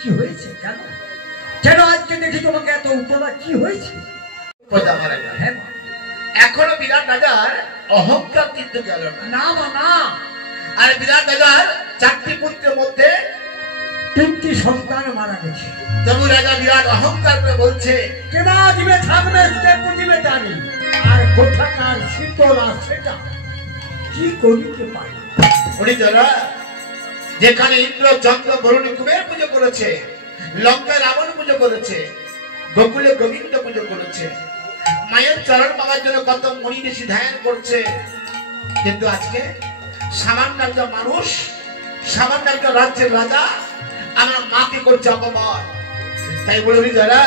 কি হয়েছে কেন কেন আজকে দেখি তোমাকে এত উত্তরা কি হয়েছে? এখনো বিরাট রাজার অহংকার কিন্তু গেল না না। আর বিরাট রাজার 4টি পুত্রের মধ্যে 3টি সন্তান মারা গেছে। তবু রাজা বিরাট অহংকার করে বলছে কেনা দিবে থাকবে সে বুঝিবে জানি, আর কোথাকার শীতলা সেটা কি করিতে পারে। যেখানে ইন্দ্র চন্দ্র বরুণী কুবের পুজো করেছে, লঙ্কায় রাবণ পুজো করেছে, গোকুলে গোবিন্দ পুজো করেছে, মায়ের চরণ পাওয়ার জন্য কত মনি ঋষি ধ্যান করছে, কিন্তু আজকে সামান্য একটা মানুষ, সামান্য একটা রাজ্যের রাজা আমার মাকে করছে অপমান। তাই বলি যারা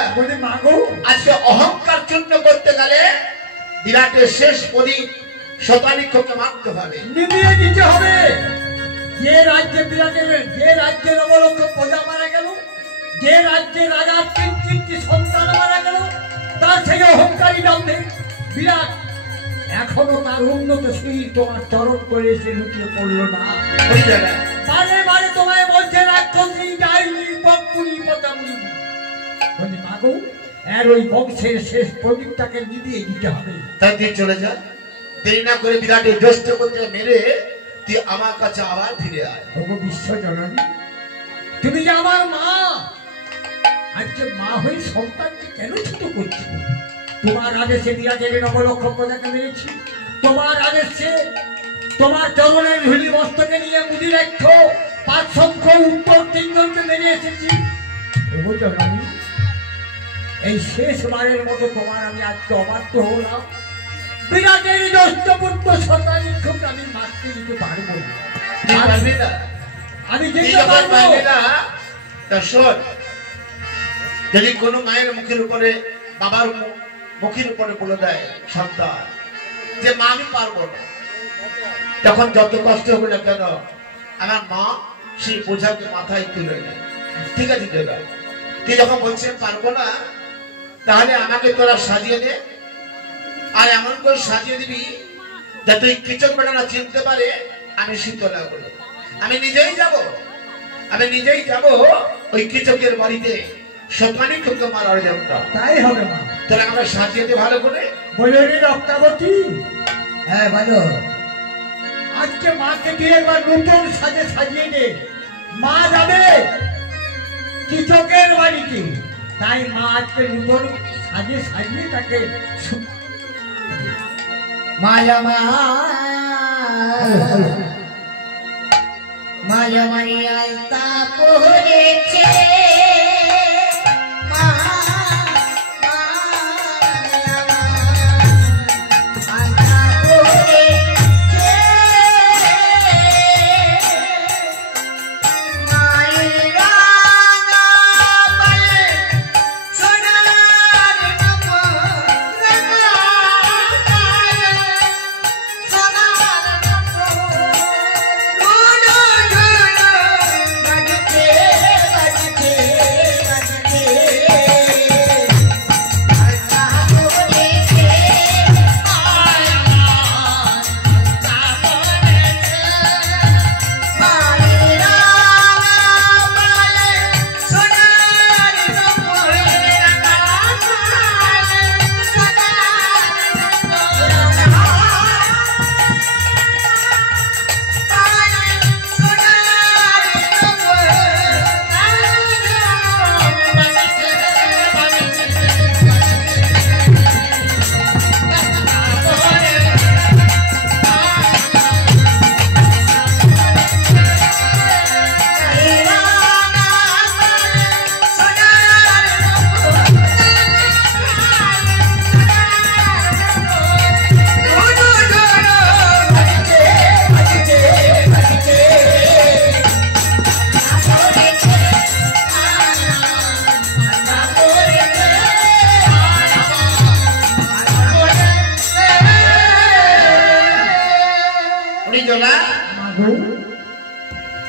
আজকে অহংকার চূর্ণ করতে গেলে বিরাটের শেষ প্রদীপ শতানিক্ষকে মারতে হবে, নিভিয়ে দিতে হবে। যে রাজ্যে বিরাটের, যে রাজ্যের অবলক্ষ প্রজা মারা গেল, যে রাজ্যে রাজার 3টি সন্তান মারা গেল, তার সেই অহংকারী নামে বিরাট এখনো তার উন্নতশীল তোমার চরণ করে এসে লুটিয়ে পড়লো না। বারে বারে তোমায় বলছে রাক্ষসী ডাইনি বকুনি পতামুনি, মাগো এর ওই বংশের শেষ প্রদীপটাকে নিভিয়ে দিতে হবে। তাই তুই চলে যা, দেরি না করে বিরাটের জ্যেষ্ঠ পুত্র মেরে তুই আমার কাছে আবার ফিরে আয়। ওগো বিশ্বজননী, তুমি যে আমার মা, আজকে মা হয়ে সন্তানকে কেন ছোট করছো? তোমার আদেশে বিরাটের নবলক্ষ প্রজাকে মেরেছি, তোমার আদেশে তোমার চরণের ধুলি বস্ত্রকে নিয়ে মুদি রাখো 5 সংখ্য উত্তর 3 জনকে মেরে এসেছি। ওগো জননী, এই শেষবারের মতো তোমার আমি আজকে অবাধ্য হলাম। বিরাটের জ্যেষ্ঠ পুত্র শতানিক্ষকে আমি মারতে দিতে পারবো না। আমি যেতে পারবো না। যদি কোনো মায়ের মুখের উপরে, বাবার মুখের উপরে বলে দেয় সন্তান যে মা আমি পারবো না, তখন যত কষ্ট হবে না কেন আমার মা সেই বোঝাকে মাথায় তুলে নেয়। ঠিক আছে দেবা, তুই যখন বলছেন পারবো না, তাহলে আমাকে তোরা সাজিয়ে দে, আর এমন করে সাজিয়ে দিবি যাতে ওই কিচক বেটারা চিনতে পারে আমি শীতলা বলে। আমি নিজেই যাব ওই কিচকের বাড়িতে শতানিক্ষকে মারার জন্য। তাই হবে মা, তাহলে আমরা সাজিয়ে দে ভালো করে। বলে রে রক্তাবতী, হ্যাঁ বলো, আজকে মাকে দিয়ে একবার নতুন সাজে সাজিয়ে দে। মা যাবে কিচকের বাড়িতে, তাই মা আজকে নতুন সাজে সাজিয়ে তাকে মায়া মারিয়ায় তাপ হয়েছে।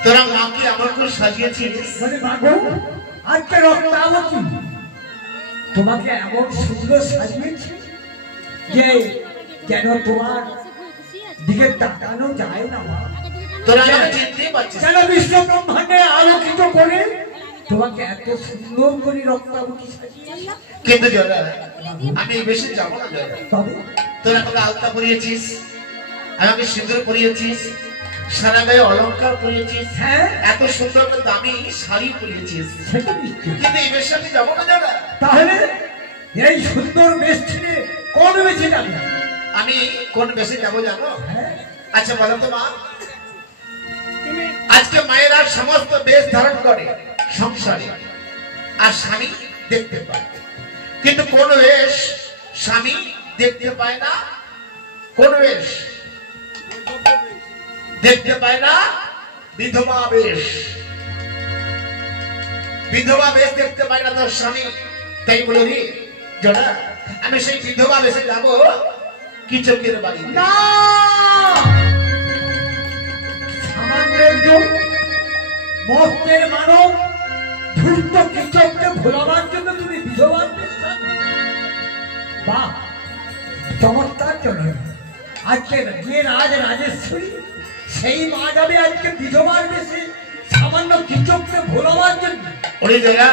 তোরা মাকে আমার করে সাজিয়েছিস, মানে মাগো আজকে রত্নাবতী তোমাকে এমন সুন্দর সাজিয়েছে যে যেন তোমার দিকে তাকানো যায় না মা। তোরা আমাকে চিনতেই পারছিস যেন বিশ্ব ব্রহ্মাণ্ডে আলোকিত করে তোমাকে এত সুন্দর করে রত্নাবতী সাজিয়েছে। কিন্তু জয়রা আমি বেশি যাবো না জয়রা। তবে তোরা আমাকে আলতা পরিয়েছিস, আমাকে সিঁদুর পরিয়েছিস, সারা গায়ে অলংকার পরিয়েছিস, হ্যাঁ এত সুন্দর একটা দামি শাড়ি পরিয়েছিস, সেটা নিশ্চয়। কিন্তু এই বেশে আমি যাবো না জয়রা। তাহলে এই সুন্দর বেশ ছেড়ে কোন বেশে যাবে? আমি কোন বেশে যাবো জানো? হ্যাঁ আচ্ছা বলো তো মা, আজকে মায়েরা সমস্ত বেশ ধারণ করে সংসারে আর স্বামী দেখতে পায়, কিন্তু কোন বেশ স্বামী দেখতে পায় না? কোন বেশ দেখতে পায় না? বিধবা বেশ। বিধবা বেশ দেখতে পায় না তোর স্বামী। তাই বলে রে জোড়া আমি সেই বিধবা বেশে যাবো কিচকের বাড়ি না, সামান্য একজন মস্তের মানব ধূর্ত কৃষককে ভোলাবার জন্য তুমি বিধবার বেশ থাকবে? বাহ, চমৎকার চলে। আজকে যে রাজেশ্বরী সেই মা যাবে আজকে বিধবার বেশে সামান্য কৃষককে ভোলাবার জন্য? ওরে জয়া,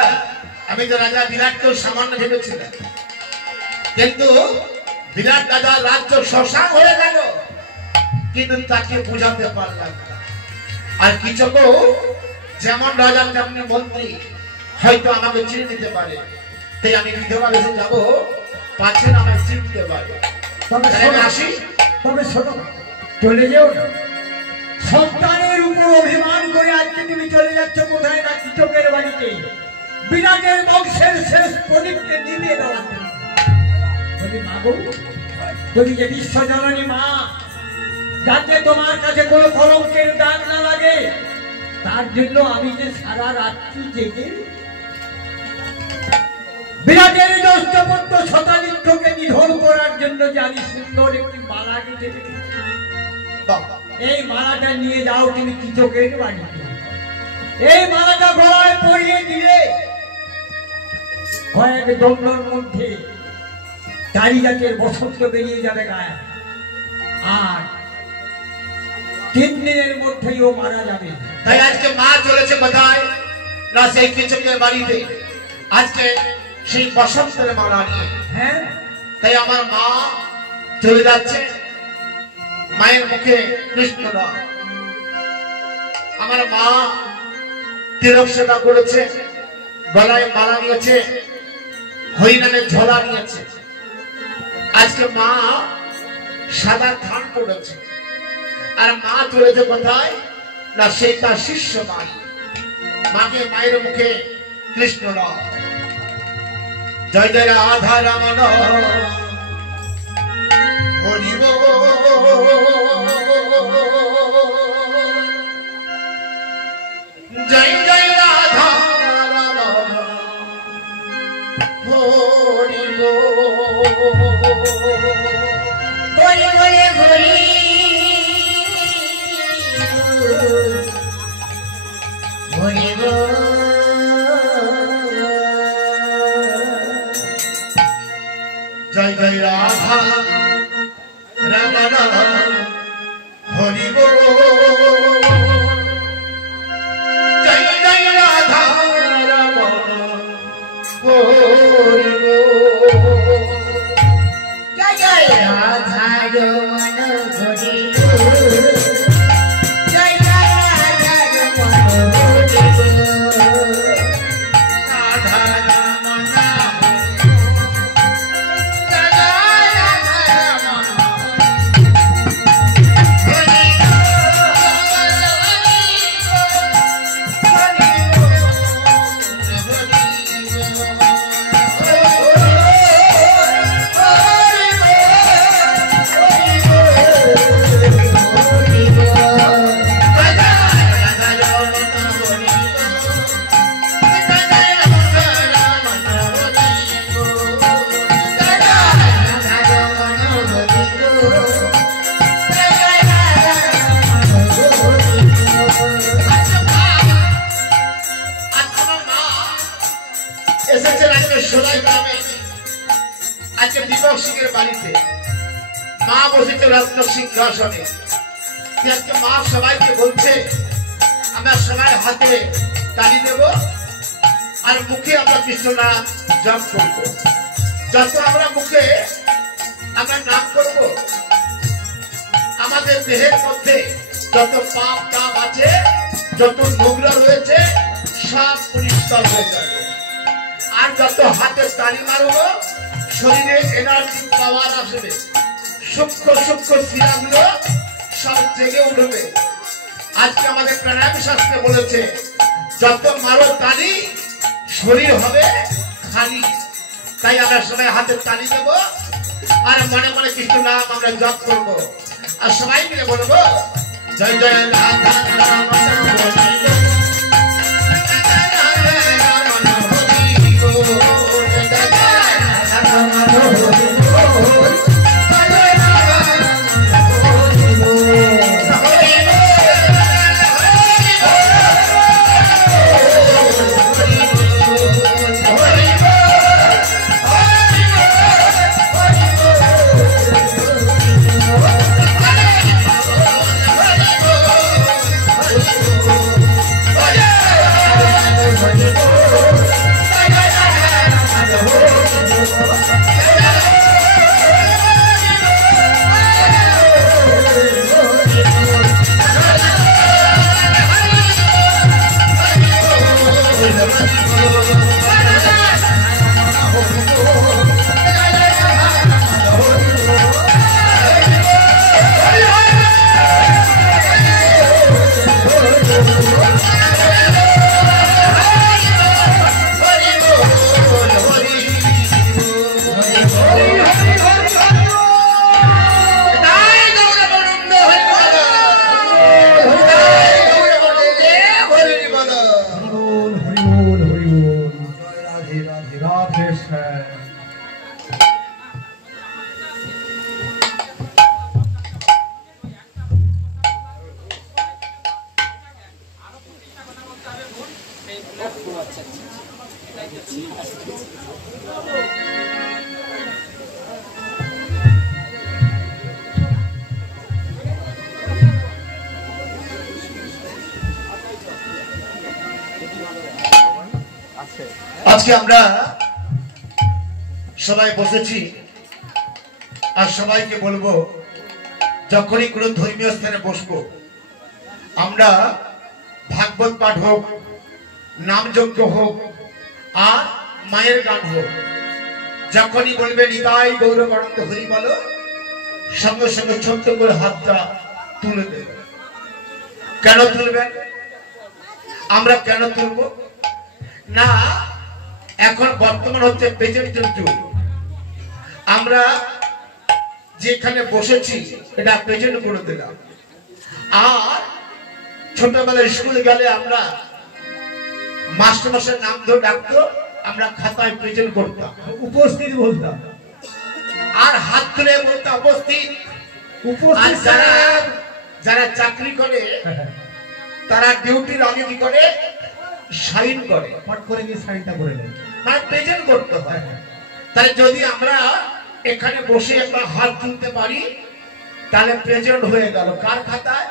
আমি তো রাজা বিরাটকেও সামান্য ভেবেছিলাম, কিন্তু বিরাট রাজা রাজ্য শ্মশান হয়ে গেল, কিন্তু তাকে বোঝাতে পারলাম না। আর কিচকও যেমন রাজা তেমনি মন্ত্রী, হয়তো আমাকে চিনে নিতে পারে, তাই আমি বিধবা বেশে যাবো, পাচ্ছে না আমায় চিনতে পারে। তবে তাই আমি আসি। তবে শোনো, চলে যেও না। সন্তানের উপর অভিমান করে আজকে তুমি চলে যাচ্ছ কোথায়? না কৃষকের বাড়িতে বিরাটের বংশের শেষ প্রদীপকে নিভিয়ে দেওয়ার জন্য। বলি মা গো, তুমি যে বিশ্বজননী মা, যাতে তোমার কাছে কোনো কলঙ্কের দাগ না লাগে, তার জন্য আমি যে সারা রাত্রি জেগে বিরাটের জ্যেষ্ঠপুত্র শতানিক্ষকে নিধন করার জন্য যে আমি সুন্দর একটি মালা গেঁথে রেখেছি, এই মালাটা নিয়ে যাও তুমি কৃষকের বাড়িতে। এই মালাটা গলায় পরিয়ে দিলে কয়েক দণ্ডর মধ্যে চারি জাতের বসন্ত বেরিয়ে যাবে গায়ে, আর 3 দিনের মধ্যেই ও মারা যাবে। তাই আজকে মা চলেছে কোথায়? না সেই কিচকের বাড়িতে, আজকে সেই বসন্তের মালা নিয়ে। হ্যাঁ, তাই আমার মা চলে যাচ্ছে, মায়ের মুখে কৃষ্ণ নাম। আমার মা তিলক সেবা করেছে, গলায় মালা নিয়েছে, হরিনামের ঝোলা নিয়েছে। আজকে মা সাদা ধান করেছে, আর মা চলেছে কোথায়? না সেই তার শিষ্য বাড়ি। মাকে মায়ের মুখে কৃষ্ণ নাম। জয় জয় রাধা রমন হরি জয় জয় রাধা রমন হরি বলে বলে ঘুরি ঘুরি গো জয় জয় রাধা রমন হরি জয় জয় রাধা রমন হরি জয় জয় রাধা রমন ঘুরি জয় জয় রাধা রমন ঘুরি রাধা রমন জয় জয় রাধা সোনাই গ্রামে আজকে দীপক সিংহের বাড়িতে মা বসেছে রত্ন সিংহাসনে। আজকে মা সবাইকে বলছে আমরা সবাই হাতে তালি দেব আর মুখে আমরা কৃষ্ণ নাম জপ করবো। যত আমরা মুখে আমরা নাম করব আমাদের দেহের মধ্যে যত পাপ দাম আছে, যত নোংরা রয়েছে সব পরিষ্কার হয়ে যাবে। আর যত হাতে তালি মারবো শরীরে এনার্জি পাওয়ার আসবে, সূক্ষ্ম সূক্ষ্ম শিরাগুলো সব জেগে উঠবে। আজকে আমাদের প্রাণায়াম শাস্ত্রে বলেছে যত মারো তালি শরীর হবে খালি। তাই আমরা সবাই হাতে তালি দেবো আর মনে মনে কৃষ্ণ নাম আমরা জপ করবো আর সবাই মিলে বলবো জয় জয় রাধা আজকে আমরা সবাই বসেছি আর সবাইকে বলবো যখনই কোনো ধর্মীয় স্থানে বসবো আমরা ভাগবত পাঠ হোক, নামযজ্ঞ হোক আর মায়ের গান হোক, যখনই বলবে নিতাই গৌরবানন্দ হরি বলো সঙ্গে সঙ্গে ছোট্ট করে হাতটা তুলে দেবে। কেন তুলবেন? আমরা কেন তুলবো না? এখন বর্তমান হচ্ছে প্রেজেন্টের যুগ। আমরা যেখানে বসেছি এটা প্রেজেন্ট করে দিলাম। আর ছোটবেলায় স্কুলে গেলে আমরা মাস্টার মশাইয়ের নাম ধরে ডাকতো, আমরা খাতায় প্রেজেন্ট করতাম, উপস্থিত বলতাম আর হাত তুলে বলতাম উপস্থিত। আর যারা চাকরি করে তারা ডিউটির আগে কি করে সাইন করে, পট করে গিয়ে সাইনটা করে নেয়, মানে প্রেজেন্ট করতে হয়। তাই যদি আমরা এখানে বসে একটা হাত তুলতে পারি তাহলে প্রেজেন্ট হয়ে গেল কার খাতায়?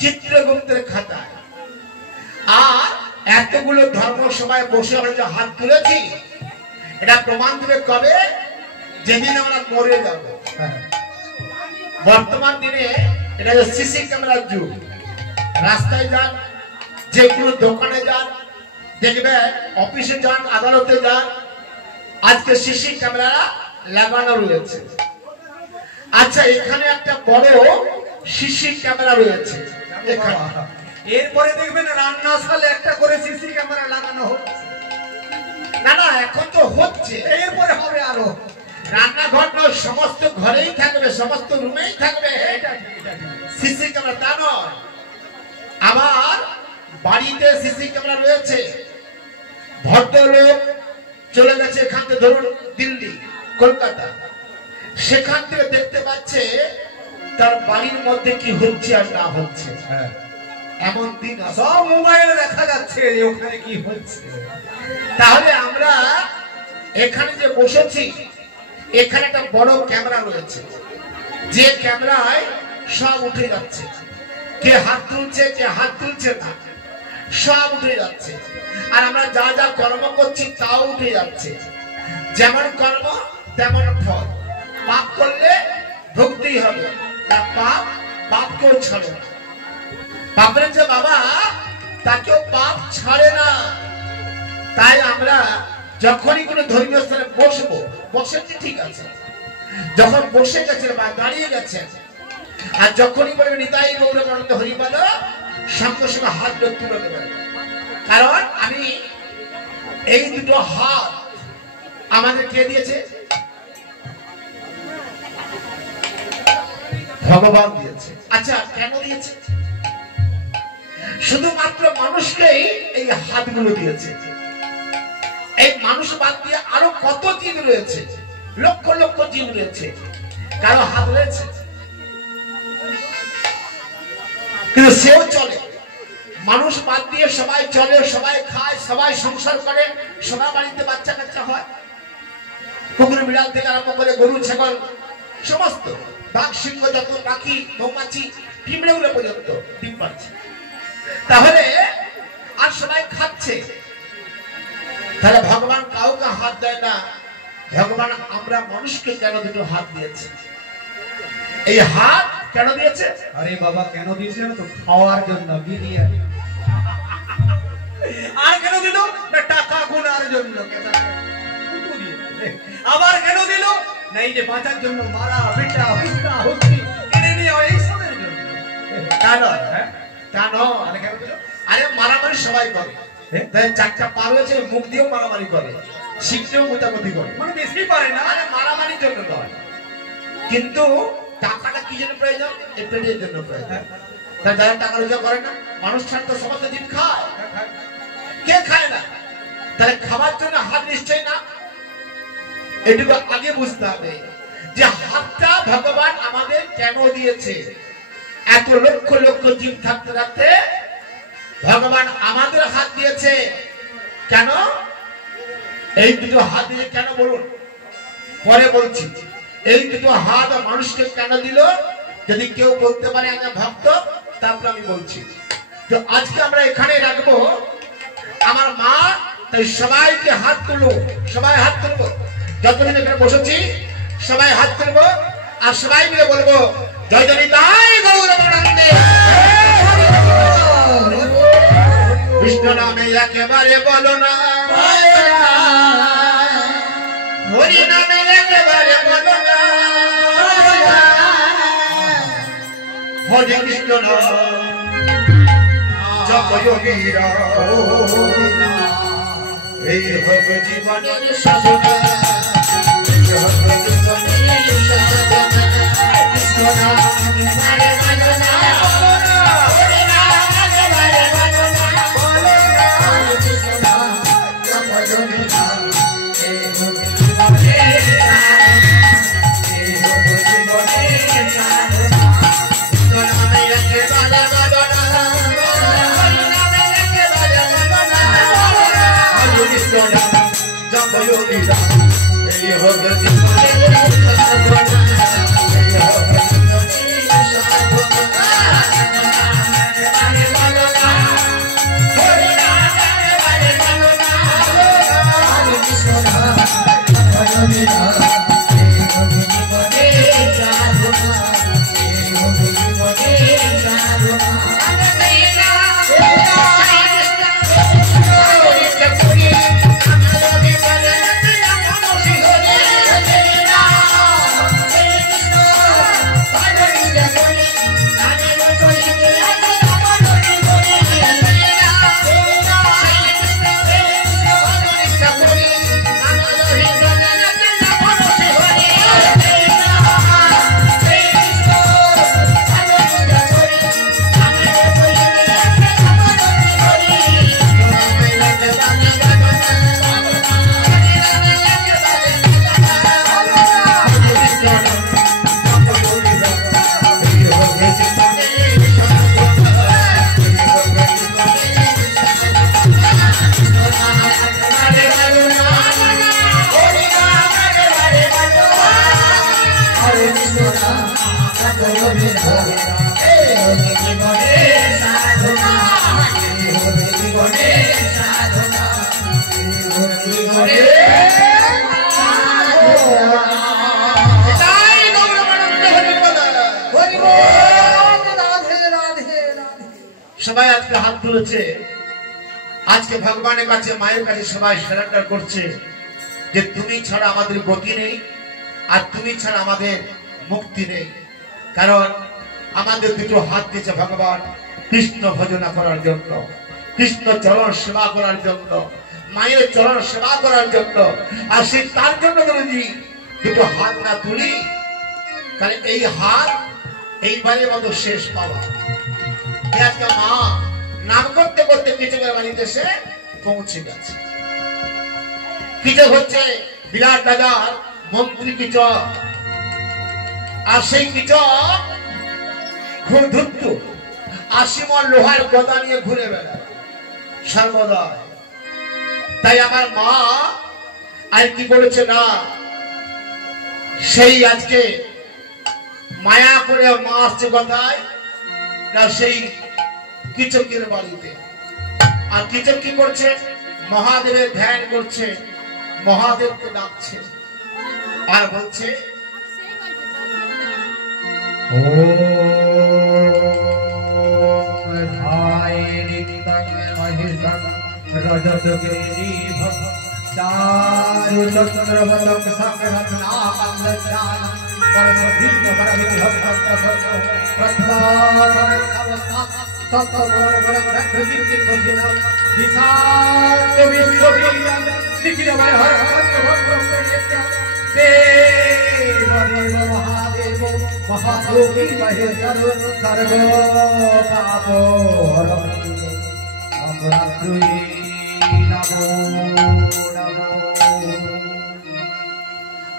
চিত্রগুপ্তের খাতায়। আর এতগুলো ধর্ম সভায় বসে আমরা যে হাত তুলেছি এটা প্রমাণ দেবে কবে? যেদিন আমরা মরে যাব। বর্তমান দিনে এটা যে সিসি ক্যামেরার যুগ। রাস্তায় যান, যে কোনো দোকানে যান, দেখবেন অফিসে যান, আদালতে যান, আজকে সিসি ক্যামেরা লাগানো রয়েছে। আচ্ছা, এখানে একটা বড় সিসি ক্যামেরা রয়েছে এখানে। এরপরে দেখবেন রান্নাশালে একটা করে সিসি ক্যামেরা লাগানো হচ্ছে। না না, এখন তো হচ্ছে, এরপরে হবে আরো। রান্নাঘর নয়, সমস্ত ঘরেই থাকবে, সমস্ত রুমেই থাকবে সিসি ক্যামেরা। তা নয়, আবার বাড়িতে সিসি ক্যামেরা রয়েছে। ভদ্রলোক চলে গেছে এখান থেকে, ধরুন দিল্লি, কলকাতা, সেখান থেকে দেখতে পাচ্ছে তার বাড়ির মধ্যে কি হচ্ছে আর না হচ্ছে। এমন দিন সব মোবাইলে দেখা যাচ্ছে যে ওখানে কি হচ্ছে। তাহলে আমরা এখানে যে বসেছি এখানে একটা বড় ক্যামেরা রয়েছে, যে ক্যামেরায় সব উঠে যাচ্ছে, কে হাত তুলছে কে হাত তুলছে না সব উঠে যাচ্ছে। আর আমরা যা যা কর্ম করছি তাও উঠে যাচ্ছে। যেমন কর্ম তেমন ফল। পাপ করলে ভুগতেই হবে, পাপ পাপকেও ছাড়ে না। পাপের যে বাবা তাকেও পাপ ছাড়ে না। তাই আমরা যখনই কোনো ধর্মীয় স্থানে বসবো, বসেছি ঠিক আছে, যখন বসে গেছেন বা দাঁড়িয়ে গেছেন, আর যখনই বলবেন নিতাই গৌরবানন্দ হরিপাদ, সঙ্গে সঙ্গে হাত তুলে দেবেন। কারণ আমি এই দুটো হাত আমাদের কে দিয়েছে? ভগবান দিয়েছে। আচ্ছা, কেন দিয়েছে? শুধুমাত্র মানুষকেই এই হাতগুলো দিয়েছে। এই মানুষ বাদ দিয়ে আরো কত জীব রয়েছে, লক্ষ লক্ষ জীব রয়েছে, কারো হাত রয়েছে কিন্তু সেও চলে। মানুষ বাদ দিয়ে সবাই চলে, সবাই খায়, সবাই সংসার করে, সবার বাড়িতে বাচ্চা কাচ্চা হয়। কুকুর বিড়াল থেকে আরম্ভ করে গরু ছাগল সমস্ত, বাঘ সিংহ যত পাখি মৌমাছি পিঁপড়েগুলো পর্যন্ত ডিম পাচ্ছে। তাহলে আর সবাই খাচ্ছে। তাহলে ভগবান কাউকে হাত দেয় না। ভগবান আমরা মানুষকে কেন দুটো হাত দিয়েছে? এই হাত কেন দিয়েছে? আরে বাবা, কেন দিয়েছিল? তো খাওয়ার জন্য, বিরিয়ানি। আর কেন দিল? টাকা গোনার জন্য। আবার কেন দিল? না এই যে বাঁচার জন্য, মারা পিটা হুস্তা হুস্তি কেনে নিয়ে এইসবের জন্য। তা নয়, তা নয়। কেন দিল? আরে মারামারি সবাই করে, চারটা পা রয়েছে, মুখ দিয়েও মারামারি করে, শিখতেও মোটামুটি করে, মানে বেশি পারে না। আরে মারামারির জন্য নয়। কিন্তু টাকাটা কি জন্য প্রয়োজন? এই পেটের জন্য প্রয়োজন। তাই যারা টাকা রোজগার করে না, মানুষ ছাড়া তো সমস্ত দিন খায়, কে খায় না? তাহলে খাবার জন্য হাত নিশ্চয় না। এটুকু আগে বুঝতে হবে যে হাতটা ভগবান আমাদের কেন দিয়েছে। এত লক্ষ লক্ষ জীব থাকতে থাকতে ভগবান আমাদের হাত দিয়েছে কেন? এই দুটো হাত দিয়ে কেন বলুন, পরে বলছি। এই দুটো হাত মানুষকে কেন দিল? যদি কেউ বলতে পারে আমি ভক্ত, তারপর আমি বলছি। তো আজকে আমরা এখানে রাখবো আমার মা, তাই সবাইকে হাত তুলবো, সবাই হাত তুলবো। যতদিন এখানে বসেছি সবাই হাত তুলবো, আর সবাই মিলে বলবো জয় জয় নিতাই গৌরবানন্দে। কৃষ্ণ নামে একেবারে বলো না, হরি নামে একেবারে বলো না, হরে কৃষ্ণ জপযোগীরা, এই হোক জীবনের সাধনা, এই হোক জীবনের সাধনা। কৃষ্ণ নাম বারে বারে না, হরি নাম বারে বারে না, বলো না কৃষ্ণ নাম জপযোগীরা, এই হোক জীবনের সাধনা, এই হোক জীবনের সাধনা। কৃষ্ণ নামে একেবারে বলো না, হরি নামে একেবারে বলো না, হরে কৃষ্ণ নাম জপযোগীরা, এই হোক জীবনের সাধনা, এই হোক জীবনের সাধনা। বারে বলো না, হরি নাম বারে বলো না, হরে কৃষ্ণ নাম জপযোগীরা, এই হোক জীবনের সাধনা, এই হোক জীবনের সাধনা। এটাই গৌরবানন্দ হরিবল। সবাই আজকে হাত তুলেছে, আজকে ভগবানের কাছে মায়ের কাছে সবাই সারেন্ডার করছে যে তুমি ছাড়া আমাদের গতি নেই, আর তুমি ছাড়া আমাদের মুক্তি নেই। কারণ আমাদের দুটো হাত দিয়েছে ভগবান কৃষ্ণ ভজনা করার জন্য, কৃষ্ণ চরণ সেবা করার জন্য, মায়ের চরণ সেবা করার জন্য। আর সেই তার জন্য যদি দুটো হাত না তুলি, তাহলে এই হাত এইবারের মতো শেষ পাওয়া। আজকে মা নাম করতে করতে কৃষকের বাড়িতে সে পৌঁছে গেছে। কৃষক হচ্ছে বিরাট রাজার মন্ত্রী কৃষক, আর সেই কৃষক খুব ধূর্ত, 80 মণ লোহার গদা নিয়ে ঘুরে বেড়ায় সর্বদা। তাই আমার মা আর কি বলেছে না, সেই আজকে মায়া করে মা আসছে কথায় না সেই কৃষকের বাড়িতে। আর কৃষক কি করছে, মহাদেবের ধ্যান করছে, মহাদেবকে ডাকছে আর বলছে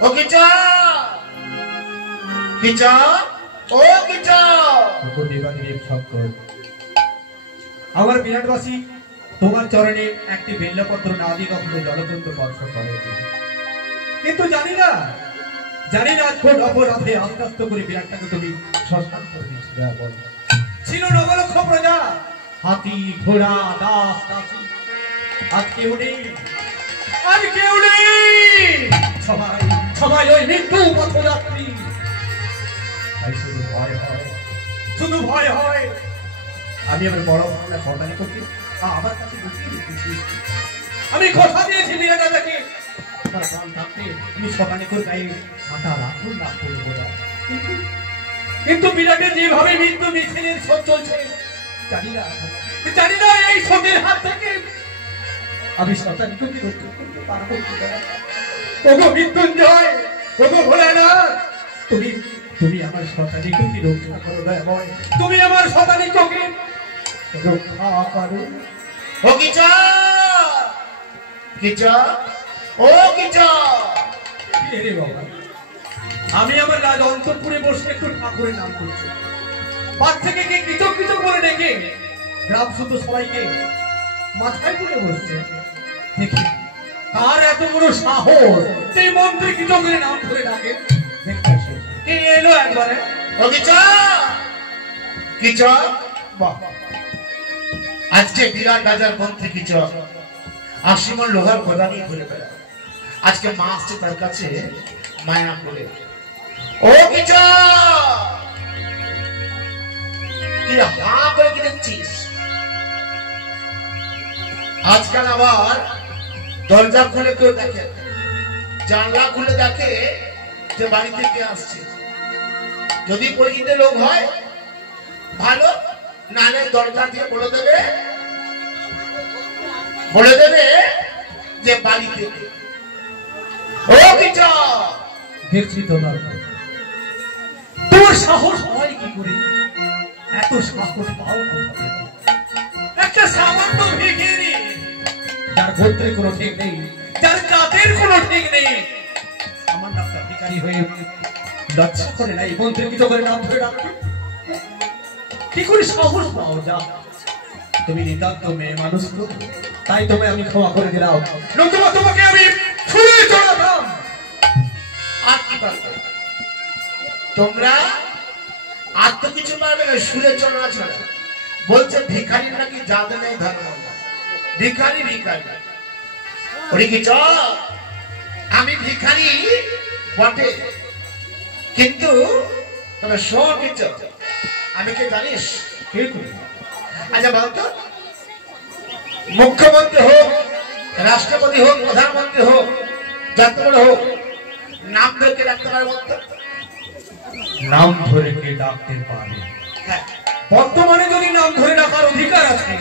ও কিচা কিচা ও কিচা। আমার বিরাটবাসী তোমার চরণে একটি বেল্লপত্র না দিয়ে কখনো জলতন্ত্র স্পর্শ করে, কিন্তু জানি না কোন অপরাধে আস্তে আস্তে করে বিরাটটাকে তুমি শ্মশান করে দিয়েছিলে। ছিল নবলক্ষ প্রজা, হাতি ঘোড়া দাস দাসী, আজ কেউ নেই, সবাই সবাই ওই মৃত্যু পথযাত্রী। তাই শুধু ভয় হয় আমি আমার বড় ভাবনা সন্তানি করতে আমার কাছে আমি কথা দিয়েছি বিরাটাকে আমার প্রাণ থাকতে আমি সন্তানি করে গায়ে কাঁটা রাখুন না করবো না। কিন্তু বিরাটের যেভাবে মৃত্যু মিছিলের শোধ চলছে, জানি না এই শোধের হাত থেকে আমি সন্তানিকে রক্ষা করতে পারবো কিনা। ওগো মৃত্যুঞ্জয়, ওগো ভোলানাথ, তুমি আমার সন্তানিকে রক্ষা করো দয়াময়, তুমি আমার সন্তানিকে রক্ষা করো। ও কিচা কিচা ও কিচা। আমি আমার রাজ অন্তঃপুরে বসে একটু ঠাকুরের নাম করছি, পাশ থেকে কে কিচক কিচক করে ডেকে গ্রাম শুধু সবাইকে মাথায় তুলে বসছে। দেখি তার এত বড় সাহস, সেই মন্ত্রী কিচকের নাম ধরে ডাকে। কে এলো একবারে? ও কিচা কিচা। বাহ, আজকে বিরাট রাজার মন্ত্রী কৃষক 80 মণ লোহার গদা নিয়ে ঘুরে বেড়ায়। আজকে মা আসছে তার কাছে মায়া করে। ও কৃষক, কি হা করে কি দেখছিস? আজকাল আবার দরজা খুলে কেউ দেখে, জানলা খুলে দেখে যে বাড়িতে কে আসছে। যদি পরিচিত লোক হয় ভালো, নালে দরজা দিয়ে বলে দেবে যে বাড়িতে। ও কৃষক, দেখছি তোমার সাহস হয় কি করে? এত সাহস পাও কোথা? একটা সামান্য ভিখারি, যার গোত্রে কোনো ঠিক নেই, যার জাতের কোনো ঠিক নেই, আমার নামটা ভিখারি হয়ে লজ্জা করে না এই মন্ত্রী কিছু করে নাম ধরে ডাকতে? কি করে সাহস পাও? যা, তুমি নিতান্ত মেয়ে মানুষ তো, তাই তোমায় আমি ক্ষমা করে দিলাম, নতুবা তোমাকে আমি ছুঁড়ে চড়াতাম। আর কি পারবে তোমরা? আর তো কিছু পারবে না, শুলে চলা ছাড়া। বলছে ভিখারির নাকি জাদু নেই, ধর্ম। ভিখারি ভিখারি ওরে কি আমি ভিখারি বটে, কিন্তু তবে শোন কিছু, আমি কে জানিস? আচ্ছা বলতো, মুখ্যমন্ত্রী হোক, রাষ্ট্রপতি হোক, প্রধানমন্ত্রী হোক, যত বড় হোক, নাম ধরে কে ডাকতে পারে বলতো? নাম ধরে কে ডাকতে পারে? হ্যাঁ, বর্তমানে যদি নাম ধরে ডাকার অধিকার আছে,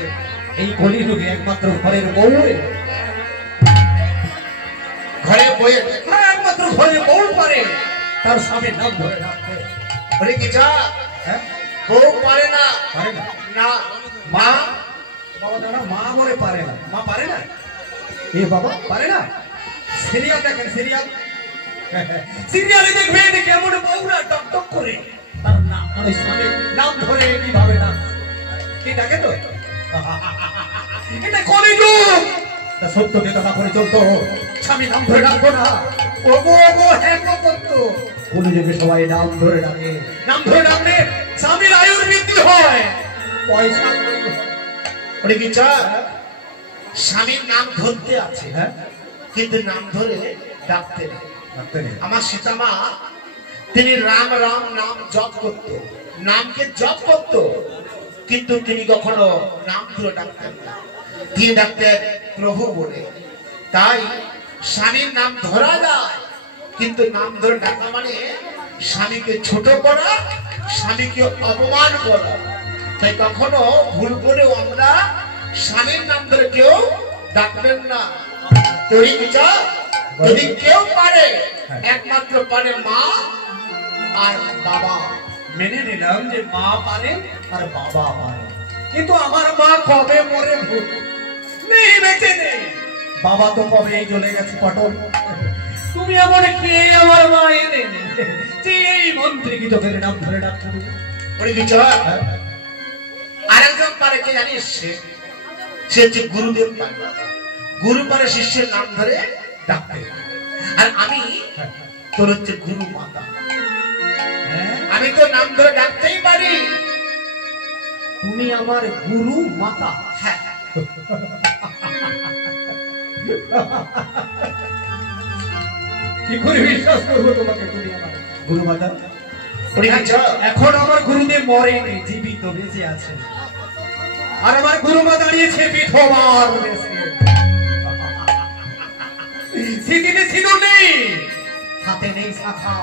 এই কলিযুগে একমাত্র ঘরের বউ, ঘরে বইয়ে একমাত্র ঘরের বউ পারে তার স্বামীর নাম ধরে ডাকতে। ওরে কি হ্যাঁ, বউ পারে না? পারে না। না, মা বাবা দাঁড়া, মা বলে পারে না, মা পারে না, এ বাবা পারে না। সিরিয়াল দেখেন, সিরিয়ালে দেখবে যে কেমন বউরা টক করে তার নাম মানে স্বামীর নাম ধরে কিভাবে না কি ডাকে তো। এটা কলিযুগ, তা সত্য যে কথা করে চলতো, স্বামী নাম ধরে ডাকবো না, ওগো হ্যাঁ করতো। কলিযুগে সবাই নাম ধরে ডাকে, নাম ধরে ডাকলে স্বামীর আয়ুর বৃদ্ধি হয়, পয়সা। ওরে কি স্বামীর নাম ধরতে আছে, হ্যাঁ, কিন্তু নাম ধরে ডাকতে নেই। ডাকতে নেই। আমার সীতামা তিনি রাম রাম নাম জপ করত, নামকে জপ করত, কিন্তু তিনি কখনো নাম ধরে ডাকতেন না, তিনি ডাকতেন প্রভু বলে। তাই স্বামীর নাম ধরা যায়, কিন্তু নাম ধরে ডাকা মানে স্বামীকে ছোট করা, স্বামীকে অপমান করা। তাই কখনো ভুল করেও আমরা স্বামীর নাম ধরে কেউ ডাকবেন না। তৈরি বিচার যদি কেউ পারে, একমাত্র পারে মা আর বাবা। মেনে নিলাম যে মা পারে আর বাবা পারে, কিন্তু আমার মা কবে মরে নেই, বেঁচে নেই। বাবা তো কবে চলে গেছে পটল। তুমি এমন কে আমার মা এনে যে এই মন্ত্রী কি তোদের নাম ধরে ডাকতে? ওরে বিচার আরেকজন পারে, কে জানিস? সে হচ্ছে গুরুদেব পারে। গুরু পারে শিষ্যের নাম ধরে ডাকতে, আর আমি তোর হচ্ছে গুরু মাতা, আমি তো নাম ধরে ডাকতেই পারি। তুমি আমার গুরু মাতা? হ্যাঁ, কি করে বিশ্বাস করবো তোমাকে তুমি আমার গুরু মাতা? ওরে বিচার এখন আমার গুরুদেব মরেনি, জীবিত বেঁচে আছে, আর আমার গুরুমা দাঁড়িয়েছে বিধবার বেশে। স্মৃতিতে সিঁদুর নেই, হাতে নেই শাখা,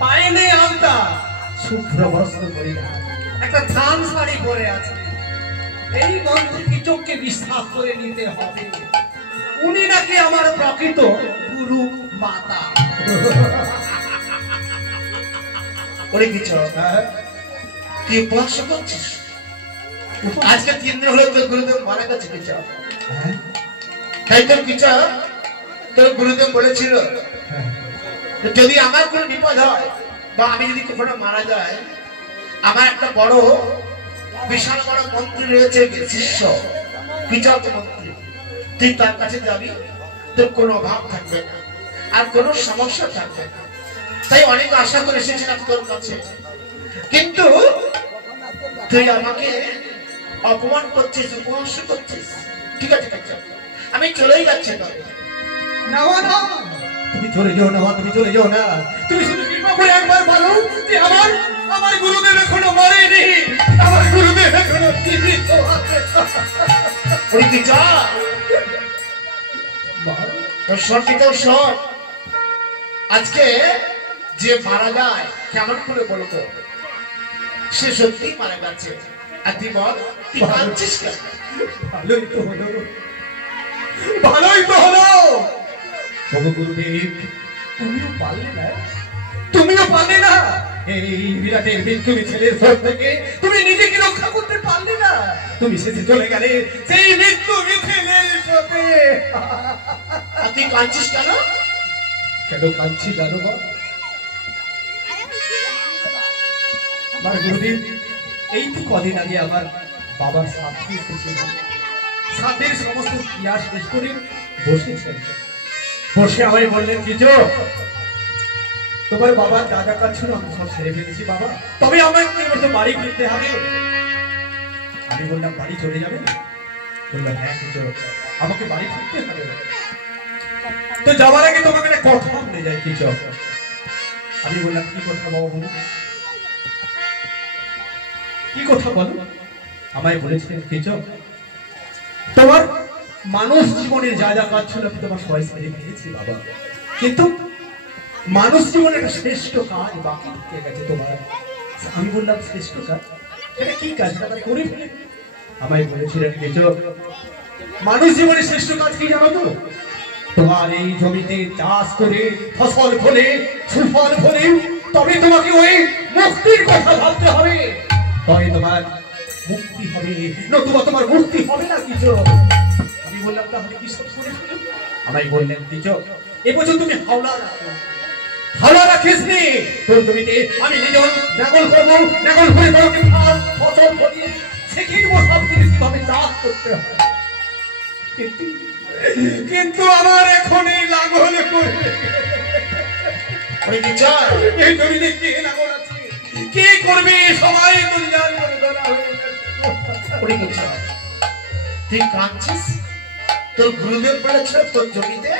পায়ে নেই আলতা, শুভ্র বস্ত্র পরিধান, একটা ধান শাড়ি পরে আছে। এই মন্ত্রী চোখকে বিশ্বাস করে নিতে হবে, উনি নাকি আমার প্রকৃত গুরু মাতা। ওরে বিচার তুই উপহাস করছিস? আজকে 3 দিন হলো তোর গুরুদেব মারা গেছে বিচার। তাই তোর বিচার তোর গুরুদেব বলেছিল যদি আমার কোনো বিপদ হয় বা আমি যদি কখনো মারা যাই, আমার একটা বড় বিশাল বড় মন্ত্রী রয়েছে, শিষ্য বিচারক মন্ত্রী, তুই তার কাছে যাবি, তোর কোনো অভাব থাকবে না আর কোনো সমস্যা থাকবে না। তাই অনেক আশা করে এসেছিলাম তোর কাছে, কিন্তু তুই আমাকে অপমান করছিস, উপহাস করছিস। ঠিক আছে, আমি চলেই যাচ্ছি। তবে না না, তুমি চলে যাও না, তুমি চলে যাও না, তুমি শুধু কৃপা করে একবার বলো যে আমার গুরুদেব এখনো মরেনি, আমার গুরুদেব এখনো জীবিত আছে। ওই কি যা তোর সঠিকও সব আজকে যে মারা যায় কেমন করে বলতো? সে সত্যি মারা গেছে, আর তুই বল তুই কাঁদছিস কেন? ভালোই তো হলো, ভালোই তো হলো। ওগো গুরুদেব, তুমিও পারলে না, তুমিও পারলে না এই বিরাটের মৃত্যুর ছেলের সব থেকে তুমি নিজেকে রক্ষা করতে পারলে না, তুমি শেষে চলে গেলে সেই মৃত্যু মিছিলের সাথে। আর তুই কাঁদছিস কেন? কেন কাঁদছি জানো না? আমার গুরুদেব এই তো কদিন আগে আমার বাবার সাথে এসেছিল, সাথের সমস্ত ক্রিয়া শেষ করে বসেছেন, বসে আমায় বললেন কিছু তোমার বাবার যা যা কাজ ছিল আমি সব সেরে ফেলেছি বাবা, তবে আমাকে এবার তো বাড়ি ফিরতে হবে। আমি বললাম বাড়ি চলে যাবে? বললাম হ্যাঁ কিছু আমাকে বাড়ি ফিরতে হবে। তো যাওয়ার আগে তোমাকে একটা কথা বলে যাই কিছু। আমি বললাম কি কথা বাবা বলো, কি কথা বলো? আমায় বলেছিলেন কিছু তোমার মানুষ জীবনের যা যা কাজ ছিল আমি তোমার সবাই সেরে ফেলেছি বাবা, কিন্তু মানুষ জীবনের একটা শ্রেষ্ঠ কাজ বাকি থেকে গেছে তোমার। আমি বললাম শ্রেষ্ঠ কাজ, এটা কি কাজ? এটা আমি করে ফেলি। আমায় বলেছিলেন কিছু মানুষ জীবনের শ্রেষ্ঠ কাজ কি জানো তো? তোমার এই জমিতে চাষ করে ফসল ফলে সুফল ফলে তবে তোমাকে ওই মুক্তির কথা ভাবতে হবে, তবে তোমার মুক্তি হবে, নতুবা তোমার মুক্তি হবে না কিছু। আমি বললাম তাহলে কি সব করে ফেলো? আমায় বললেন কিছু এবছর তুমি হাওলা রাখো, হাওলা রাখিস নি তোর জমিতে আমি নিজেও নাগল করবো, নাগল করে তোমাকে ফসল ফলিয়ে শিখিয়ে দেবো সব জিনিস কিভাবে চাষ করতে হয়। কিন্তু আমার এখন এই লাঙ্গল করে এই জমিতে কে লাঙ্গল আছে, কে করবে? সবাই দুনিয়ার করে ধরা হয়ে গেছে। তুই কাঁদছিস? তোর গুরুদেব বলেছিল তোর জমিতে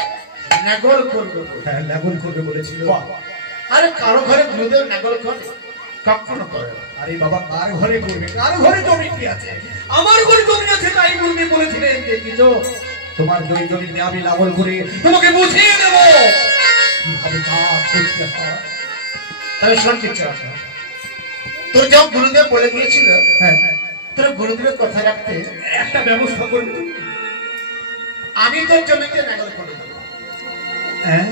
নাগল করবে। হ্যাঁ নাগল করবে বলেছিল। আরে কারো ঘরে গুরুদেব নাগল করে? কখনো করে না। আরে বাবা কার ঘরে করবে? কার ঘরে জমি কি আছে? আমার ঘরে জমি আছে, তাই গুরুদেব বলেছিলেন যে কিছু তোমার জমি জমিতে আমি লাঙ্গল করে তোমাকে বুঝিয়ে দেব কিভাবে চাষ করতে হয়। তবে শোন কিছু, তোর যখন গুরুদেব বলে গিয়েছিল হ্যাঁ তোর গুরুদেবের কথা রাখতে একটা ব্যবস্থা করবে। আমি তোর জমিতে নাগল করে দেবো। হ্যাঁ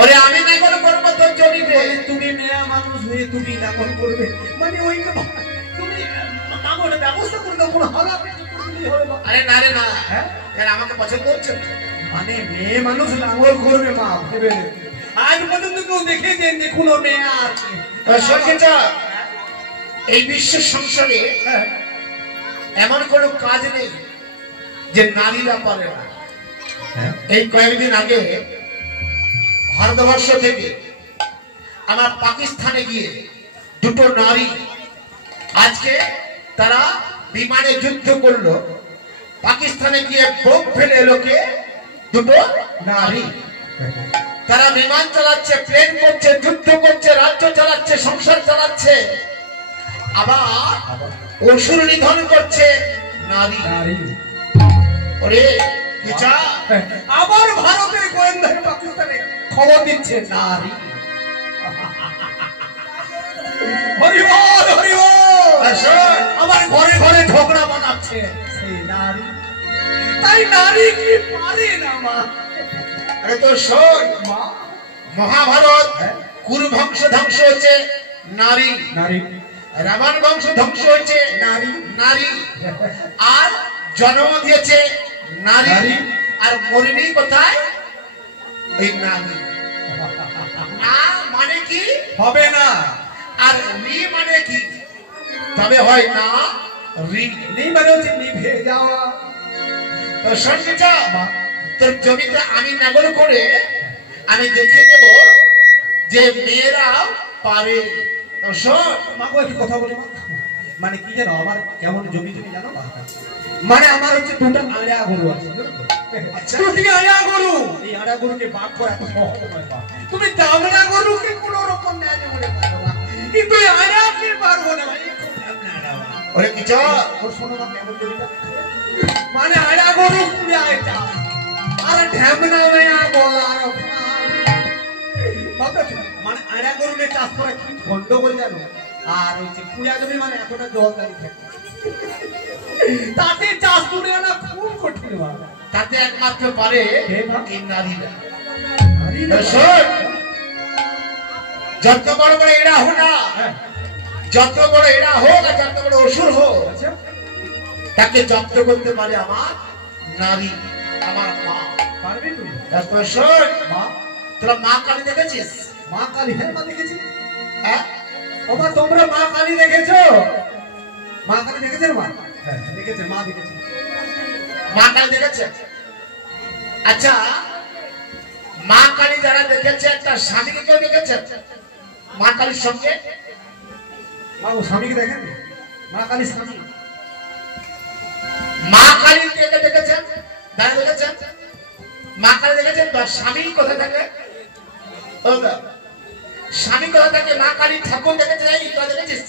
ওরে আমি নাগল করবো তোর জমিতে। তুমি মেয়া মানুষ হয়ে তুমি নাগল করবে মানে ওই তো তুমি নাগলের ব্যবস্থা করে দাও, কোনো হালা আরে না রে না, হ্যাঁ কেন আমাকে পছন্দ হচ্ছে না? মানে মেয়ে মানুষ লাঙ্গল করবে মা ভেবে আজ পর্যন্ত কেউ দেখেছেন যে কোনো মেয়ে আছে? শোন কিছু, এই বিশ্ব সংসারে এমন কোনো কাজ নেই যে নারীরা পারে না। এই কয়েকদিন আগে ভারতবর্ষ থেকে আমার পাকিস্তানে গিয়ে দুটো নারী আজকে তারা বিমানে যুদ্ধ করলো। পাকিস্তানে গিয়ে বোম ফেলে লোকে দুটো নারী, তারা বিমান চালাচ্ছে, প্লেন করছে, যুদ্ধ করছে, রাজ্য চালাচ্ছে, সংসার চালাচ্ছে, আবার অসুর নিধন করছে নারী। ওরে কিচা, আবার ভারতের গোয়েন্দারা পাকিস্তানে খবর দিচ্ছে নারী। হরিবল হরিবল, আমার ঘরে ঘরে ঝগড়া বানাচ্ছে সেই নারী। তাই নারী কি পারে না মা? আরে তো শোন, মা মহাভারত কুরু বংশ ধ্বংস হচ্ছে নারী, নারী রাবণ বংশ ধ্বংস হচ্ছে নারী, নারী, আর জন্ম দিয়েছে নারী, আর মরবি কোথায়? ওই নারী। না মানে কি? হবে না। আর রি মানে কি? তবে হয় না রি। নি মানে হচ্ছে নিভে যাওয়া। তো শোন কিটা, তোর জমিতে আমি নাগল করে আমি দেখিয়ে দেব যে মেয়েরা পারে। তো শোন, মাগো একটু কথা বলি মা। মানে কি জানো আমার কেমন জমি জমি জানো না? মানে আমার হচ্ছে দুটো আড়া গরু আছে। আচ্ছা, দুটি আড়া গরু, এই আড়া গরুকে বাদ করা এত সহজ নয় মা। তুমি দামড়া গরুকে কোনো রকম ন্যায় বলে পারো না, কিন্তু এই আড়াকে পারবো না ভাই। ওরে কিটা, ওর শোনো না কেমন জমিটা। মানে আড়া গরু পুরা এটা আর ঢ্যামনা মেয়া বলার মানে আড়া গরুকে চাষ করা কি গন্ডগোল জানো? আর ওই যে পুরা জমি মানে এতটা জল দাঁড়িয়ে থাকে, তাতে চাষ করে আনা খুব কঠিন বাবা। তাতে একমাত্র পারে কে মা? এই নারীরা। আরে তো শোন, যত বড় বড় এরা হোক না, হ্যাঁ যত বড় এরা হোক আর যত বড় অসুর হোক, আচ্ছা তাকে জব্দ করতে পারে আমার নারী, আমার মা। পারবে তুমি? তারপর শোন, মা তোরা মা কালী দেখেছিস? মা কালী, হ্যাঁ মা দেখেছি। হ্যাঁ, ওমা তোমরা মা কালী দেখেছো? মা কালী দেখেছেন মা? হ্যাঁ দেখেছে, মা দেখেছে। মা কালী দেখেছে? আচ্ছা, মা কালী যারা দেখেছে তার স্বামীকে কেউ দেখেছে মা কালীর সঙ্গে? মা ও স্বামীকে দেখেন? মা কালী স্বামী? মা কালী কে দেখেছেন? যারা দেখেছেন মা কালী দেখেছেন তো? স্বামী কোথায় থাকে? স্বামী কোথায় থাকে? মা কালী ঠাকুর দেখেছে? দেখেছিস?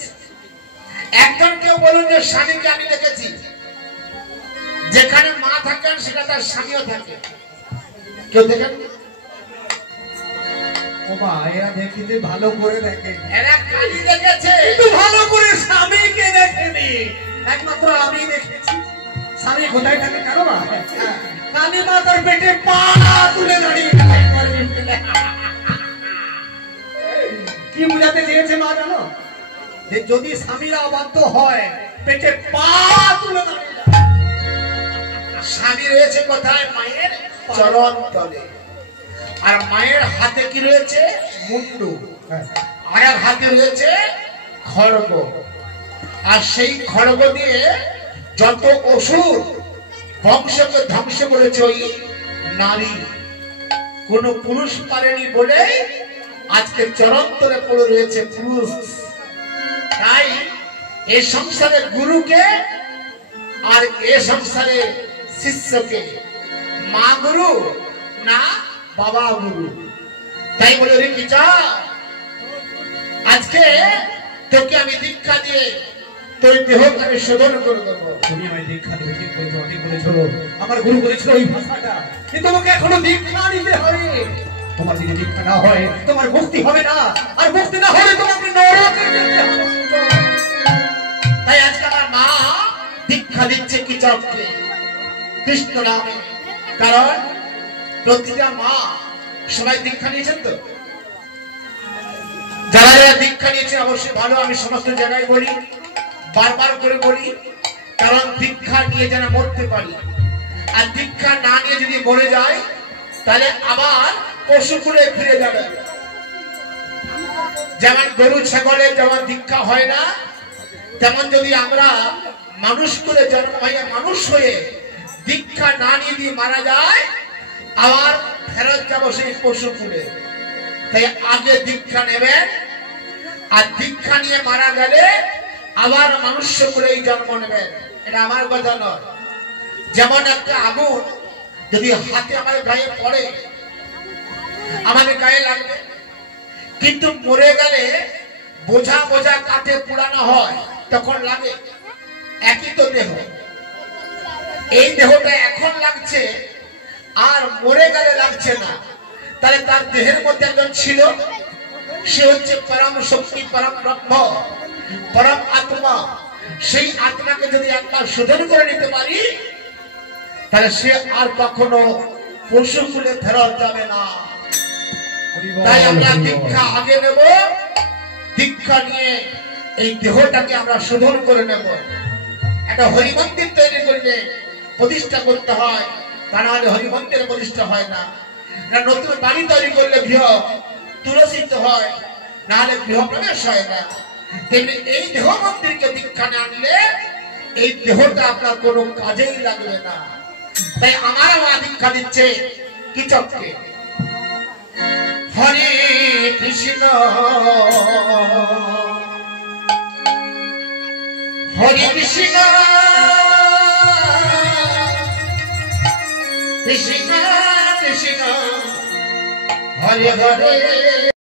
একজন কেউ বলুন যে স্বামীকে আমি দেখেছি। যেখানে মা থাকেন সেটা তার স্বামীও থাকে। কেউ দেখেন? ও মা, এরা দেখেছে, ভালো করে দেখে। এরা কালী দেখেছে, কিন্তু ভালো করে স্বামীকে দেখেনি। একমাত্র আমি দেখেছি। স্বামী কোথায় থাকে জানো মা? কালী মা তার পেটে পা তুলে দাঁড়িয়ে কি বুঝাতে চেয়েছে মা জানো? যে যদি স্বামীরা অবাধ্য হয়, পেটে পা তুলে দাঁড়িয়ে স্বামী রয়েছে কোথায়? মায়ের চরণ তলে। আর মায়ের হাতে কি রয়েছে? মুন্ডু। আর এক হাতে রয়েছে খড়গ। আর সেই খড়গ দিয়ে যত অসুর বংশকে ধ্বংস করেছে ওই নারী। কোন পুরুষ পারেনি বলে আজকে চরন্তরে পড়ে রয়েছে পুরুষ। তাই এই সংসারে গুরুকে আর এ সংসারে শিষ্যকে মা গুরু না বাবা গুরু। তাই বলে রে কি চা, আজকে তোকে আমি দীক্ষা দিয়ে তোর দেহকে আমি শোধন করে দেবো। তুমি আমায় দীক্ষা দেবে, ঠিক বলেছো, ঠিক বলেছো। আমার গুরু বলেছিল এই ভাষাটা, কিন্তু তোমাকে এখনো দীক্ষা নিতে হবে। তোমার যদি দীক্ষা না হয় তোমার মুক্তি হবে না, আর মুক্তি না হলে তোমাকে নরকে যেতে হবে। তাই আজকে আমার মা দীক্ষা দিচ্ছে কিচককে কৃষ্ণ নামে। কারণ প্রতিটা মা, সবাই দীক্ষা নিয়েছেন তো? যারা যারা দীক্ষা নিয়েছেন অবশ্যই ভালো। আমি সমস্ত জায়গায় বলি, বারবার করে বলি, কারণ দীক্ষা নিয়ে যেন মরতে পারি। আর দীক্ষা না নিয়ে যদি মরে যায় তাহলে আবার পশুকুলে ফিরে যাবে। যেমন গরু ছাগলের যেমন দীক্ষা হয় না, তেমন যদি আমরা মানুষ করে জন্ম হয়ে মানুষ হয়ে দীক্ষা না নিয়ে দিয়ে মারা যায়, আবার ফেরত যাবো সেই পশুকুলে। তাই আগে দীক্ষা নেবেন, আর দীক্ষা নিয়ে মারা গেলে আবার মনুষ্য করেই জন্ম নেবেন। এটা আমার কথা নয়। যেমন একটা আগুন যদি হাতে আমার গায়ে পড়ে, আমাদের গায়ে লাগবে, কিন্তু মরে গেলে বোঝা বোঝা কাঠে পুরানো হয়, তখন লাগে। একই তো দেহ, এই দেহটা এখন লাগছে আর মরে গেলে লাগছে না। তাহলে তার দেহের মধ্যে একজন ছিল, সে হচ্ছে পরম শক্তি, পরম ব্রহ্ম, পরম আত্মা। সেই আত্মাকে যদি একবার শোধন করে নিতে পারি, তাহলে সে আর কখনো পশুকুলে ফেরত যাবে না। তাই আমরা দীক্ষা আগে নেব, দীক্ষা নিয়ে এই দেহটাকে আমরা শোধন করে নেব। একটা হরিমন্দির তৈরি করলে প্রতিষ্ঠা করতে হয়, তা না হলে হরিমন্দিরের প্রতিষ্ঠা হয় না। নতুন বাড়ি তৈরি করলে গৃহ তুলসিত হয়, না হলে গৃহ প্রবেশ হয় না। তেমনি এই দেহ মন্দিরকে দীক্ষা না আনলে এই দেহটা আপনার কোনো কাজেই লাগবে না। তাই আমার মা দীক্ষা দিচ্ছে কিচককে। হরে কৃষ্ণ হরে কৃষ্ণ কৃষ্ণ কৃষ্ণ হরে হরে।